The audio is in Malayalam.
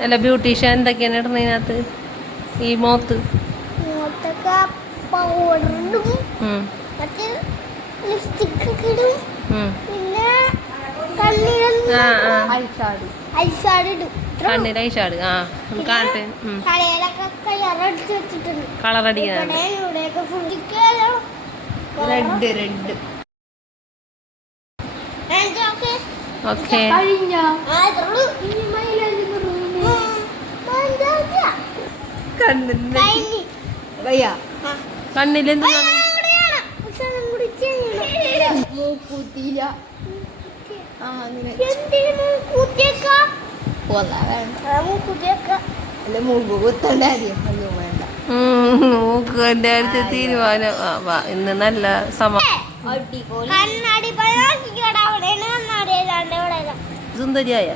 അല്ല ബ്യൂട്ടീഷ്യൻ എന്തൊക്കെയാണ് ഇടുന്നതിനകത്ത് ഈ മോത്ത് കണ്ണിൽ ഐഷാഡ് കാണട്ടെ കളറടിക്കാൻ റെഡ് ഓക്കെ കണ്ണിലെന്ത് മൂക്കിന്റെ അടുത്ത് തീരുമാനം ഇന്ന് നല്ല സുന്ദരിയായ